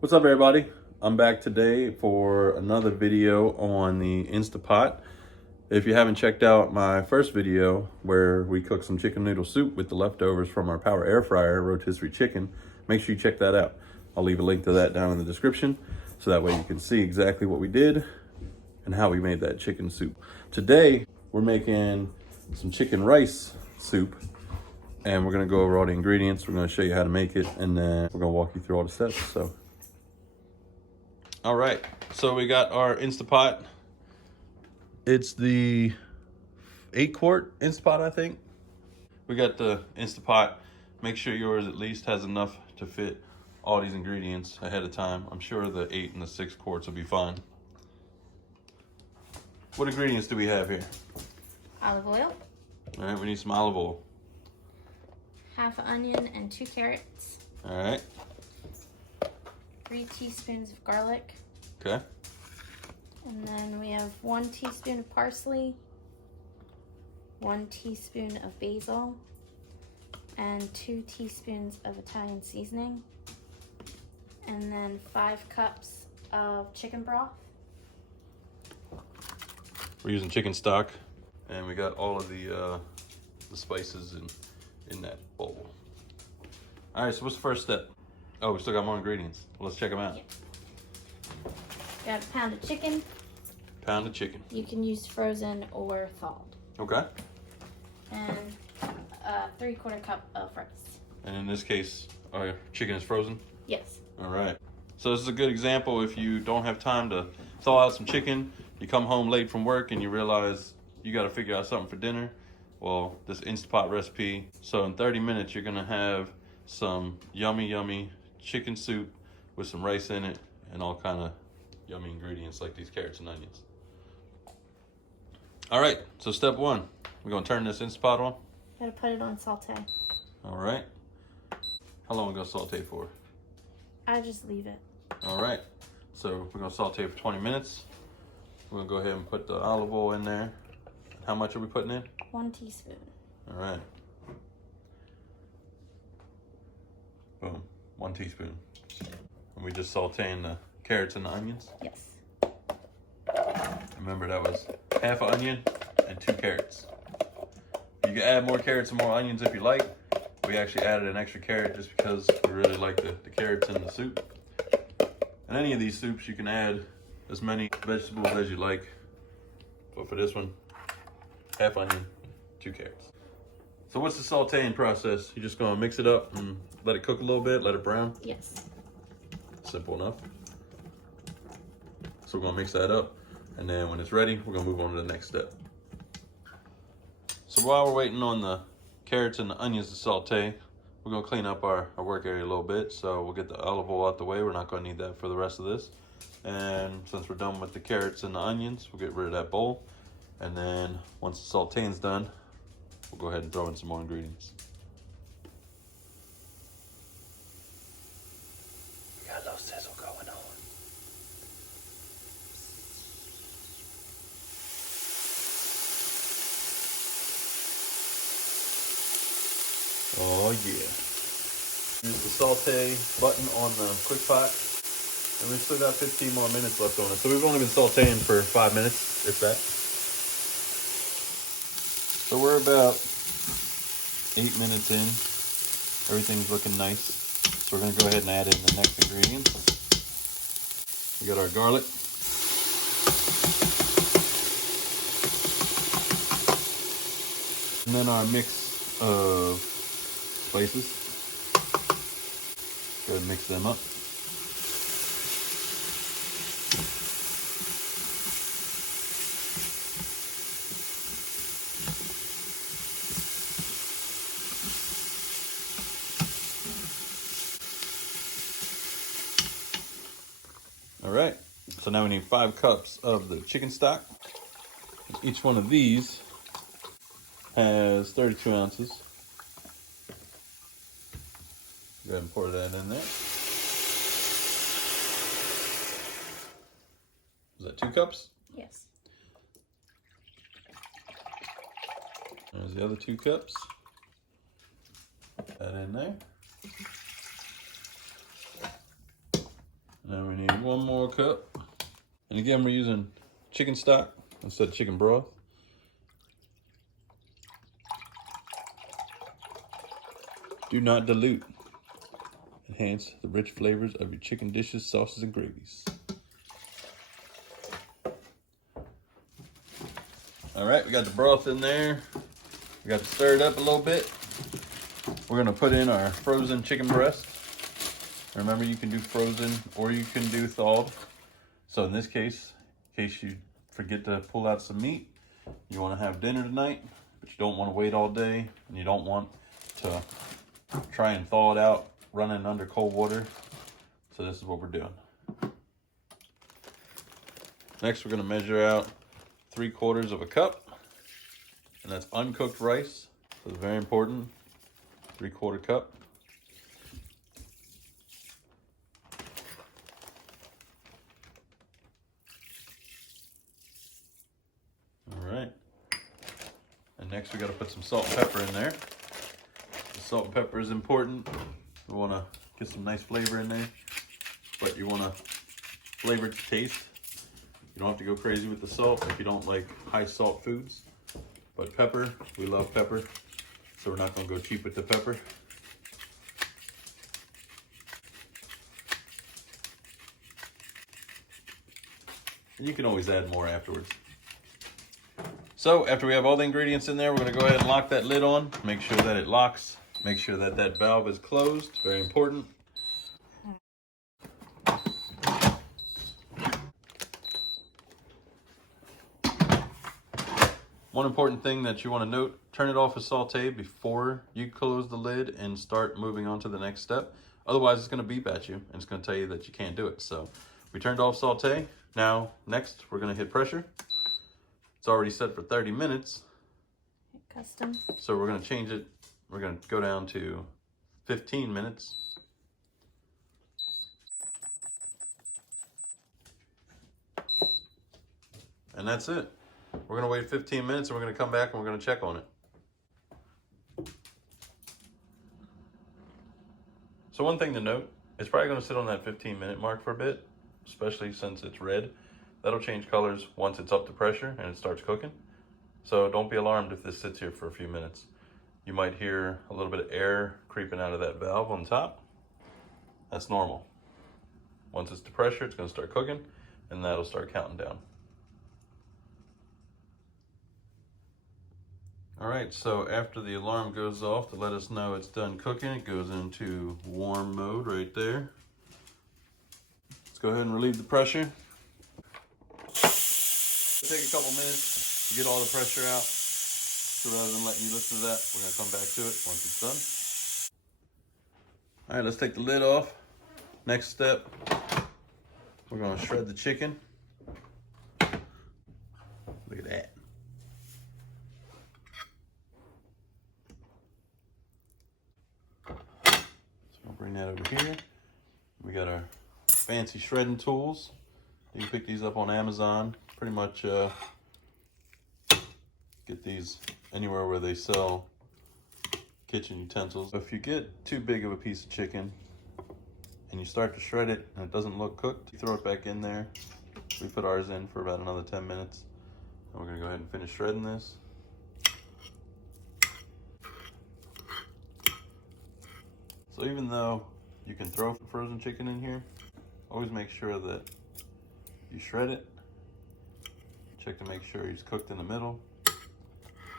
What's up, everybody? I'm back today for another video on the InstaPot. If you haven't checked out my first video where we cooked some chicken noodle soup with the leftovers from our power air fryer rotisserie chicken, make sure you check that out. I'll leave a link to that down in the description so that way you can see exactly what we did and how we made that chicken soup. Today we're making some chicken rice soup, and we're gonna go over all the ingredients. We're gonna show you how to make it, and then we're gonna walk you through all the steps. All right, so we got our InstaPot. It's the 8-quart InstaPot, I think. We got the InstaPot. Make sure yours at least has enough to fit all these ingredients ahead of time. I'm sure the 8 and the 6 quarts will be fine. What ingredients do we have here? Olive oil. All right, we need some olive oil. Half an onion and 2 carrots. All right. 3 teaspoons of garlic. Okay. And then we have 1 teaspoon of parsley, 1 teaspoon of basil, and 2 teaspoons of Italian seasoning. And then 5 cups of chicken broth. We're using chicken stock, and we got all of the spices in that bowl. All right, so what's the first step? Oh, we still got more ingredients. Well, let's check them out. Yeah. Got a pound of chicken. Pound of chicken. You can use frozen or thawed. Okay. And a 3/4 cup of rice. And in this case, our chicken is frozen? Yes. All right. So this is a good example if you don't have time to thaw out some chicken, you come home late from work and you realize you got to figure out something for dinner. Well, this InstaPot recipe. So in 30 minutes, you're going to have some yummy chicken soup with some rice in it and all kind of yummy ingredients like these carrots and onions. All right, so step 1, we're gonna turn this InstaPot on. Gotta put it on saute. All right. How long are we gonna saute for? I just leave it. All right, so we're gonna saute for 20 minutes. We're gonna go ahead and put the olive oil in there. How much are we putting in? 1 teaspoon. All right. Boom, 1 teaspoon. And we just sauteing the carrots and the onions? Yes. Remember, that was half an onion and 2 carrots. You can add more carrots and more onions if you like. We actually added an extra carrot just because we really like the carrots in the soup. In any of these soups, you can add as many vegetables as you like. But for this one, half onion, 2 carrots. So what's the sauteing process? You're just gonna mix it up and let it cook a little bit, let it brown? Yes. Simple enough. So we're gonna mix that up, and then when it's ready, we're gonna move on to the next step. So while we're waiting on the carrots and the onions to saute, we're gonna clean up our work area a little bit. So we'll get the olive oil out the way. We're not gonna need that for the rest of this. And since we're done with the carrots and the onions, we'll get rid of that bowl. And then once the sauteing's done, we'll go ahead and throw in some more ingredients. We got a little sizzle going on. Oh yeah. Use the saute button on the QuickPot. And we've still got 15 more minutes left on it. So we've only been sauteing for 5 minutes, if that. So we're about 8 minutes in. Everything's looking nice. So we're gonna go ahead and add in the next ingredients. We got our garlic. And then our mix of spices. Go ahead and mix them up. All right, so now we need 5 cups of the chicken stock. Each one of these has 32 ounces. Go ahead and pour that in there. Is that 2 cups? Yes. There's the other 2 cups. Put that in there. Now we need 1 more cup. And again, we're using chicken stock instead of chicken broth. Do not dilute. Enhance the rich flavors of your chicken dishes, sauces, and gravies. All right, we got the broth in there. We got to stir it up a little bit. We're gonna put in our frozen chicken breast. Remember, you can do frozen or you can do thawed. So in this case, in case you forget to pull out some meat, you wanna have dinner tonight, but you don't wanna wait all day, and you don't want to try and thaw it out running under cold water. So this is what we're doing. Next, we're gonna measure out 3/4 of a cup, and that's uncooked rice. So it's very important, 3/4 cup. All right. And next we gotta put some salt and pepper in there. The salt and pepper is important. We wanna get some nice flavor in there, but you wanna flavor it to taste. You don't have to go crazy with the salt if you don't like high salt foods. But pepper, we love pepper, so we're not gonna go cheap with the pepper. And you can always add more afterwards. So after we have all the ingredients in there, we're gonna go ahead and lock that lid on. Make sure that it locks. Make sure that that valve is closed, very important. One important thing that you want to note, turn it off as sauteed before you close the lid and start moving on to the next step. Otherwise, it's going to beep at you and it's going to tell you that you can't do it. So we turned off saute. Now, next, we're going to hit pressure. It's already set for 30 minutes. Custom. So we're going to change it. We're going to go down to 15 minutes. And that's it. We're gonna wait 15 minutes and we're gonna come back and we're gonna check on it. So one thing to note, it's probably gonna sit on that 15-minute mark for a bit, especially since it's red. That'll change colors once it's up to pressure and it starts cooking. So don't be alarmed if this sits here for a few minutes. You might hear a little bit of air creeping out of that valve on top. That's normal. Once it's to pressure, it's gonna start cooking and that'll start counting down. All right, so after the alarm goes off to let us know it's done cooking, it goes into warm mode right there. Let's go ahead and relieve the pressure. It'll take a couple minutes to get all the pressure out. So rather than letting you listen to that, we're gonna come back to it once it's done. All right, let's take the lid off. Next step, we're gonna shred the chicken. Look at that. Bring that over here. We got our fancy shredding tools. You can pick these up on Amazon. Pretty much get these anywhere where they sell kitchen utensils. If you get too big of a piece of chicken and you start to shred it and it doesn't look cooked, you throw it back in there. We put ours in for about another 10 minutes. And we're gonna go ahead and finish shredding this. So even though you can throw frozen chicken in here, always make sure that you shred it. Check to make sure he's cooked in the middle.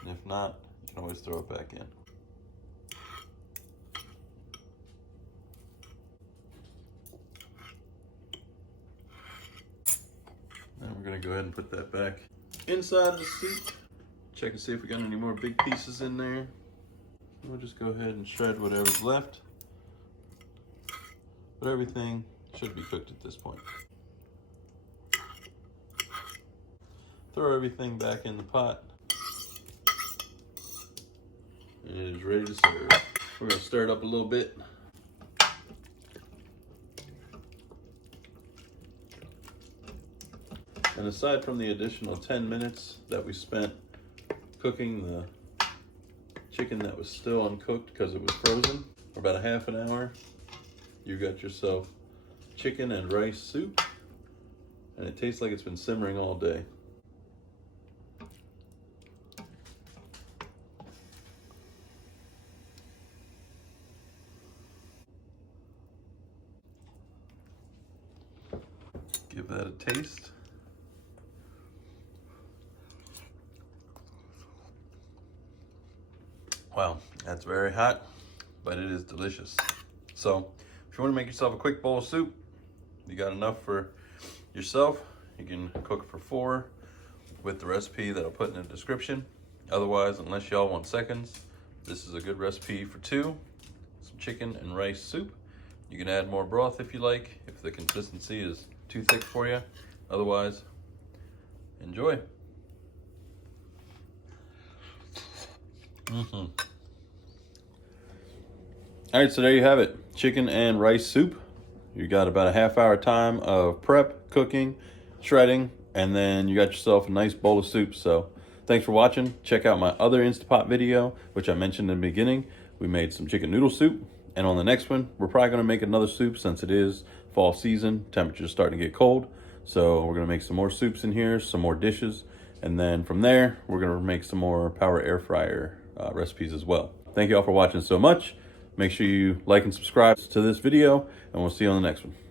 And if not, you can always throw it back in. Then we're gonna go ahead and put that back inside the soup. Check and see if we got any more big pieces in there. We'll just go ahead and shred whatever's left. But everything should be cooked at this point. Throw everything back in the pot. And it is ready to serve. We're gonna stir it up a little bit. And aside from the additional 10 minutes that we spent cooking the chicken that was still uncooked because it was frozen, for about a half an hour, you got yourself chicken and rice soup, and it tastes like it's been simmering all day. Give that a taste. Wow, that's very hot, but it is delicious. So if you want to make yourself a quick bowl of soup, you got enough for yourself, you can cook for 4 with the recipe that I'll put in the description. Otherwise, unless y'all want seconds, this is a good recipe for 2. Some chicken and rice soup. You can add more broth if you like, if the consistency is too thick for you. Otherwise, enjoy. All right, so there you have it. Chicken and rice soup. You got about a half-hour time of prep, cooking, shredding, and then you got yourself a nice bowl of soup. So thanks for watching. Check out my other InstaPot video, which I mentioned in the beginning. We made some chicken noodle soup. And on the next one, we're probably gonna make another soup since it is fall season. Temperature's starting to get cold. So we're gonna make some more soups in here, some more dishes. And then from there, we're gonna make some more power air fryer recipes as well. Thank you all for watching so much. Make sure you like and subscribe to this video, and we'll see you on the next one.